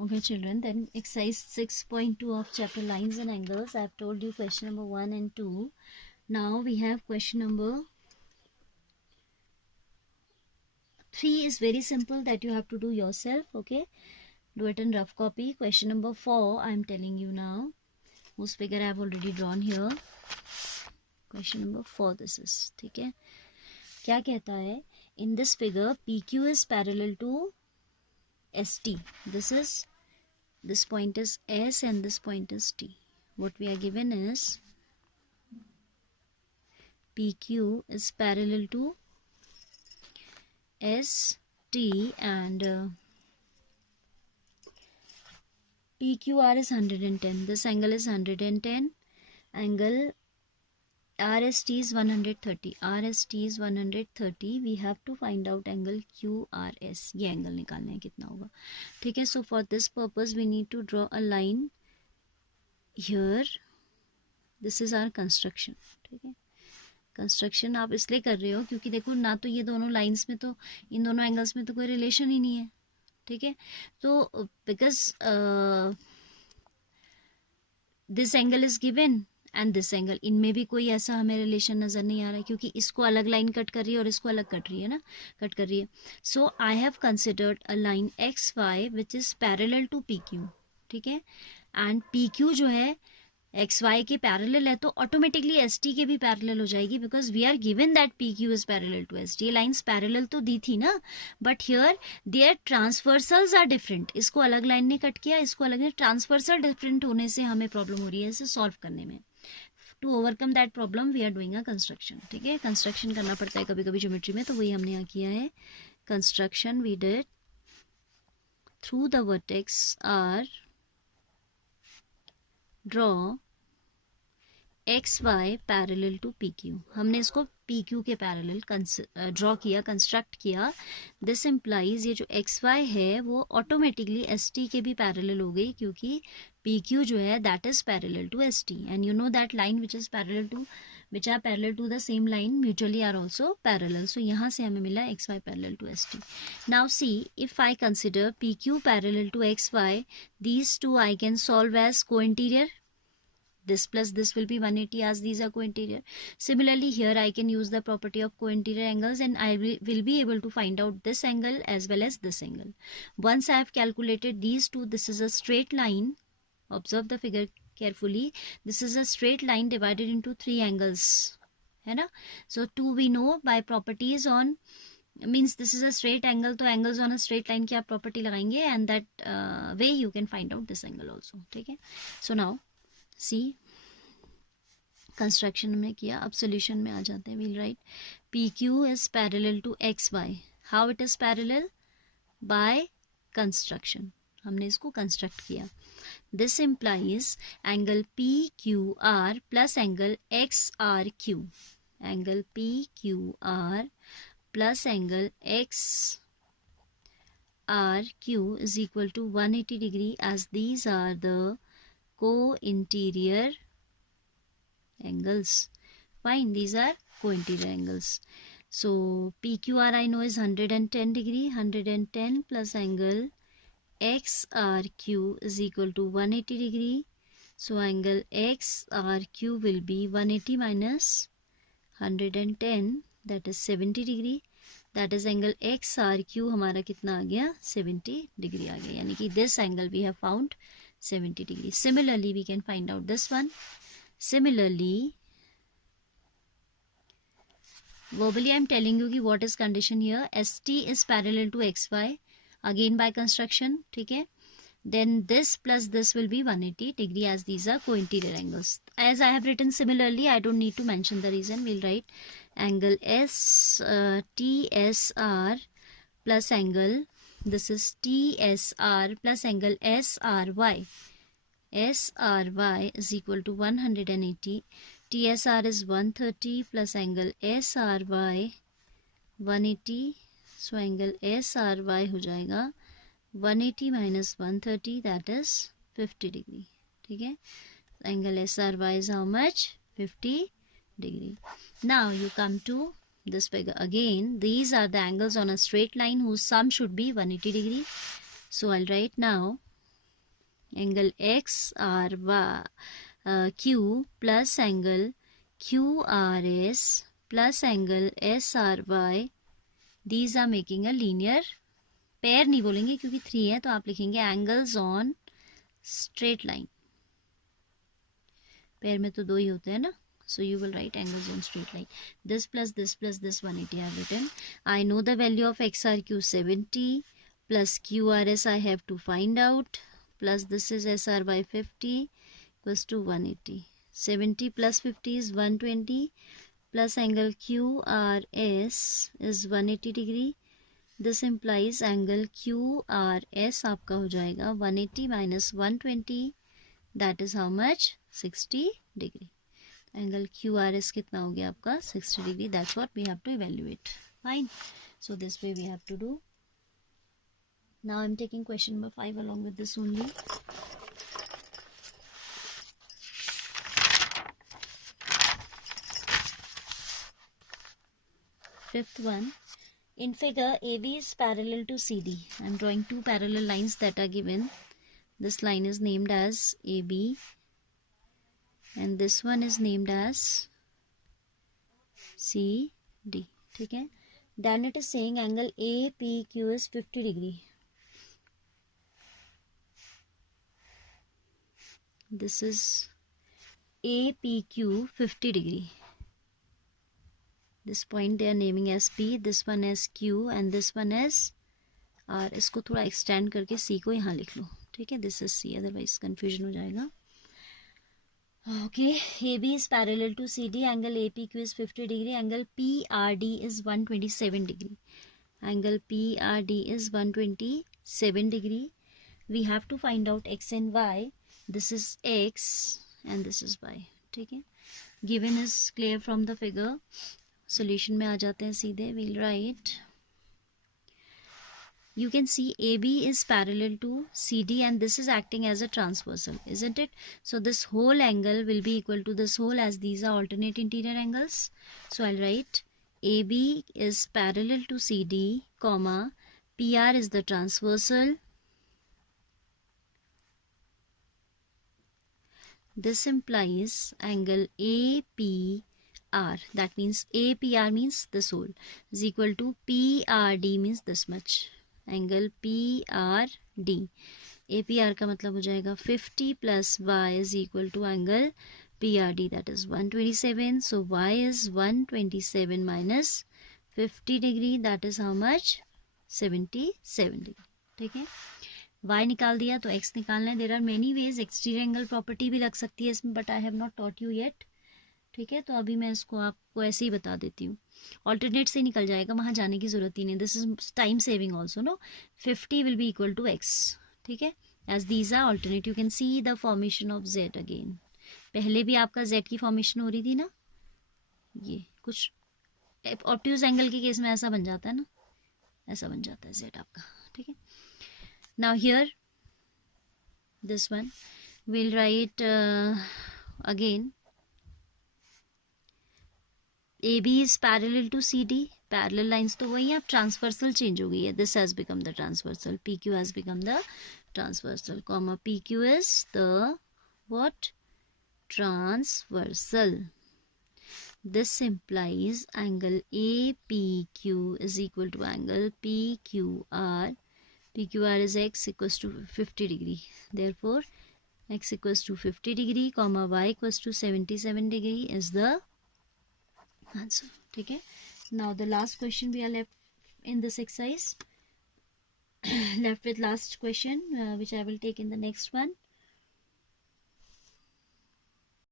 Okay, children, then exercise 6.2 of chapter lines and angles. I have told you question number 1 and 2. Now we have question number 3 is very simple that you have to do yourself. Okay, do it in rough copy. Question number 4 I am telling you now, whose figure I have already drawn here. Question number 4 this is. ठीक है, क्या कहता है? In this figure PQ is parallel to ST. This point is S and this point is T. What we are given is PQ is parallel to ST and PQR is 110. This angle is 110. Angle RST is 130. RST is 130. We have to find out angle QRS. ये angle निकालना है कितना होगा. ठीक है. So for this purpose we need to draw a line here. This is our construction. ठीक है. Construction आप इसलिए कर रहे हो क्योंकि देखो ना तो ये दोनों लाइंस में तो इन दोनों एंगल्स में तो कोई रिलेशन ही नहीं है. ठीक है. तो because this angle is given and this angle, इनमें भी कोई ऐसा हमें रिलेशन नजर नहीं आ रहा है क्योंकि इसको अलग लाइन कट कर रही है और इसको अलग कट रही है ना, कट कर रही है. So I have considered a line X Y which is parallel to P Q. ठीक है. एंड पी क्यू जो है एक्स वाई के पैरेलल है तो ऑटोमेटिकली एस टी के भी पैरेलल हो जाएगी because we are given that P Q is parallel to S T. ये लाइन्स पैरेलल तो दी थी ना, but here there transversals are different. इसको अलग लाइन ने कट किया, इसको अलग. ट्रांसवर्सल डिफरेंट होने से हमें प्रॉब्लम हो रही है इसे सॉल्व करने में. To overcome that problem we are doing a construction. ठीक है. कंस्ट्रक्शन करना पड़ता है कभी कभी ज्योमेट्री में, तो वही हमने यहाँ किया है. Construction we did through the vertex R draw X Y parallel to P Q. हमने इसको पी क्यू के पैरेलल ड्रॉ किया, कंस्ट्रक्ट किया. दिस इम्प्लाइज ये जो एक्स वाई है वो ऑटोमेटिकली एस टी के भी पैरेलल हो गई क्योंकि पी क्यू जो है that is parallel to S T. And you know that line which is parallel to which are parallel to the same line mutually are also parallel. So यहाँ से हमें मिला X Y parallel to S T. Now see if I consider P Q parallel to X Y, these two I can solve as co-interior. This plus this will be 180 as these are co-interior. Similarly here I can use the property of co-interior angles and I will be able to find out this angle as well as this angle. Once I have calculated these two, this is a straight line. Observe the figure carefully. This is a straight line divided into three angles. है ना? So two we know by properties on means this is a straight angle, तो angles on a straight line की आप property लगाएंगे and that way you can find out this angle also. ठीक है. So now सी construction हमने किया, अब solution में आ जाते हैं. We'll write P Q is parallel to X Y. How it is parallel? By construction. हमने इसको कंस्ट्रक्ट किया. This implies angle P Q R plus angle X R Q. Angle P Q R plus angle X R Q is equal to 180 degree as these are the co-interior angles. Fine, these are co-interior angles. So PQR I know is 110 degree. 110 plus angle XRQ is equal to 180 degree. So angle XRQ will be 180 minus 110, that is 70 degree. That is angle XRQ हमारा कितना आ गया? 70 degree आ गया. यानी कि this angle we have found 70 degree. Similarly we can find out this one. Similarly verbally I am telling you कि what is condition here. ST is parallel to XY again by construction. ठीक है. Then this plus this will be 180 degree as these are co-interior angles. As I have written similarly, I don't need to mention the reason. We'll write angle TSR plus angle, this is TSR plus angle SRY. SRY is equal to 180. TSR is 130 plus angle SRY 180. So angle SRY हो जाएगा 180 minus 130, that is 50 degree. ठीक है. Angle SRY is how much? 50 degree. Now you come to this figure again. These are the angles on a straight line whose sum should be 180 degree. So I'll write now angle XRQ plus angle QRS plus angle SRY, these are making a linear pair. नहीं बोलेंगे क्योंकि 3 है, तो आप लिखेंगे angles on straight line. Pair में तो 2 ही होते हैं ना, so you will write angles on straight line. This plus this plus this 180 I have written. I know the value of XRQ 70 plus QRS I have to find out, plus this is SR by 50 equals to 180. 70 plus 50 is 120 plus angle QRS is 180 degree. This implies angle QRS आपका हो जाएगा 180 minus 120, that is how much? 60 degree. Angle QRS कितना हो गया आपका? 60 degree. That's what we have to evaluate. Fine. So this way we have to do. Now I'm taking question number 5 along with this only. Fifth one. In figure, AB is parallel to CD. I'm drawing two parallel lines that are given. This line is named as AB and this one is named as CD. ठीक है? Then it is saying angle APQ is 50 degree. This is APQ 50 degree. This point they are naming as P, this one as Q and this one as R. इसको थोड़ा extend करके C को यहाँ लिख लो. ठीक है? This is C, otherwise confusion हो जाएगा. Okay, AB is parallel to CD. Angle APQ is 50 degree. Angle PRD is 127 degree. Angle PRD is 127 degree. We have to find out X and Y. This is X and this is Y. ठीक है? Given is clear from the figure. Solution में आ जाते हैं सीधे. We'll write. You can see AB is parallel to CD and this is acting as a transversal, isn't it? So this whole angle will be equal to this whole, as these are alternate interior angles. So I'll write AB is parallel to CD, comma, PR is the transversal. This implies angle APR, that means APR means this whole, is equal to PRD means this much. Angle PRD. APR का मतलब हो जाएगा 50 plus Y is equal to angle PRD, that is 127. So Y is 127 minus 50 degree, that is how much? 77 degree. ठीक है? Y निकाल दिया तो X निकालना है. There are many ways. Exterior angle property भी लग सकती है इसमें, but I have not taught you yet. ठीक है? तो अभी मैं इसको आपको ऐसे ही बता देती हूँ. ऑल्टरनेट से निकल जाएगा, वहाँ जाने की जरूरत ही नहीं. This is time saving also. No, 50 will be equal to X. ठीक है? As these are alternate, you can see the formation of Z again. पहले भी आपका Z की फॉर्मेशन हो रही थी ना, ये कुछ ऑब्ट्यूज एंगल के केस में ऐसा बन जाता है ना, ऐसा बन जाता है Z आपका. ठीक है? Now here, this one, we'll write again. AB is parallel to CD. Parallel lines तो वही है, अब transversal change हो गई है. This has become the transversal. PQ has become the transversal. Comma PQ is the what? Transversal. This implies angle APQ is equal to angle PQR. PQR is X equals to 50 degree. Therefore, X equals to 50 degree, comma Y equals to 77 degree is the answer. ठीक है? Now the last question we are left in this exercise. Left with last question, which I will take in the next one.